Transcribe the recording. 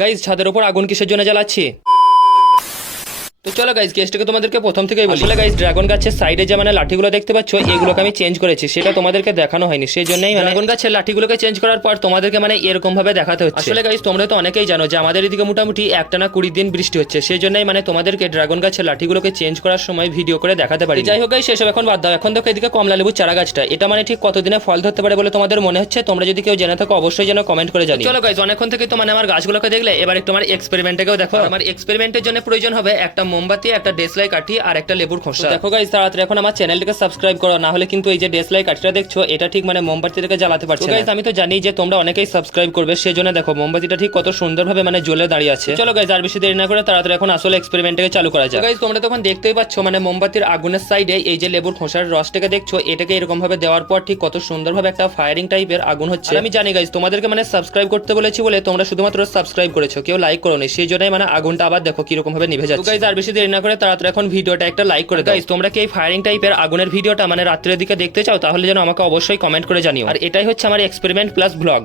Guys ছাদের উপর আগুন কিসের জন্য জ্বালাচ্ছি? তো চলো গাইজ কেসটাকে তোমাদেরকে প্রথম থেকেই বলি। আসলে গাইজ ড্রাগন গাছের সাইডে যে মানে লাঠিগুলো দেখতে পাচ্ছ, এগুলোকে আমি চেঞ্জ করেছি, সেটা তোমাদেরকে দেখানো হয়নি, সেই জন্যই মানে ড্রাগন গাছের লাঠিগুলোকে চেঞ্জ করার পর তোমাদেরকে মানে এরকম ভাবে দেখাতে হচ্ছে। আসলে গাইজ তোমরা তো অনেকেই জানো যে আমাদের এদিকে মোটামুটি একটানা 20 দিন বৃষ্টি হচ্ছে, সেই জন্যই মানে তোমাদেরকে ড্রাগন গাছের লাঠিগুলোকে চেঞ্জ করার সময় ভিডিও করে দেখাতে পারি। যাই হোক গাইজ সেসব এখন বাদ দাও। এখন দেখো এদিকে কমলা লেবু চারা গাছটা, এটা মানে ঠিক কতদিনে ফল ধরতে পারে বলে তোমাদের মনে হচ্ছে? তোমরা যদি কেউ জেনে থাকো অবশ্যই যেন কমেন্ট করে জানিও। চলো গাইজ অনেকক্ষণ থেকে তো মানে আমার গাছগুলোকে দেখলে, এবার একটু আমার এক্সপেরিমেন্টটাকেও দেখো। আমার এক্সপেরিমেন্টের জন্য প্রয়োজন হবে একটা মোমবাতি, একটা ডেসলাই কাঠি আর একটা লেবুর খোসা। দেখো গাইজ তাড়াতাড়ি এখন আমার চ্যানেলটাকে সাবস্ক্রাইব করো, না হলে কিন্তু এই যে ডেসলাই কাঠিটা দেখছো এটা ঠিক মানে মোমবাতি থেকে জ্বালাতে পারছে না। গাইজ আমি তো জানি যে তোমরা অনেকেই সাবস্ক্রাইব করবে, সেজন্য দেখো মোমবাতিটা ঠিক কত সুন্দরভাবে মানে জ্বলে দাঁড়িয়ে আছে। চলো গাইজ আর বেশি দেরি না করে তাড়াতাড়ি এখন আসলে এক্সপেরিমেন্টটাকে চালু করা যায়। গাইজ তোমরা তখন দেখতেই পাচ্ছ মানে মোমবাতির আগুনের সাইডে এই যে লেবুর খোসার রসটাকে দেখছো, এটাকে এরকম ভাবে দেওয়ার পর ঠিক কত সুন্দরভাবে একটা ফায়ারিং টাইপের আগুন হচ্ছে। আমি জানি গাইজ তোমাদেরকে মানে সাবস্ক্রাইব করতে বলেছি বলে তোমরা শুধুমাত্র সাবস্ক্রাইব করেছো, কেউ লাইক করোনি, সেই জন্যই মানে আগুনটা আবার দেখো কিরকম ভাবে নিভে যাচ্ছে। গাইজ আর বেশি দেরি না করে তাড়াতাড়ি এখন ভিডিওটা একটা লাইক করে দাও। গাইজ তোমরা কি এই ফায়ারিং টাইপের আগুনের ভিডিওটা মানে রাত্রের দিকে দেখতে চাও? তাহলে যেন আমাকে অবশ্যই কমেন্ট করে জানিও। আর এটাই হচ্ছে আমার এক্সপেরিমেন্ট প্লাস ব্লগ।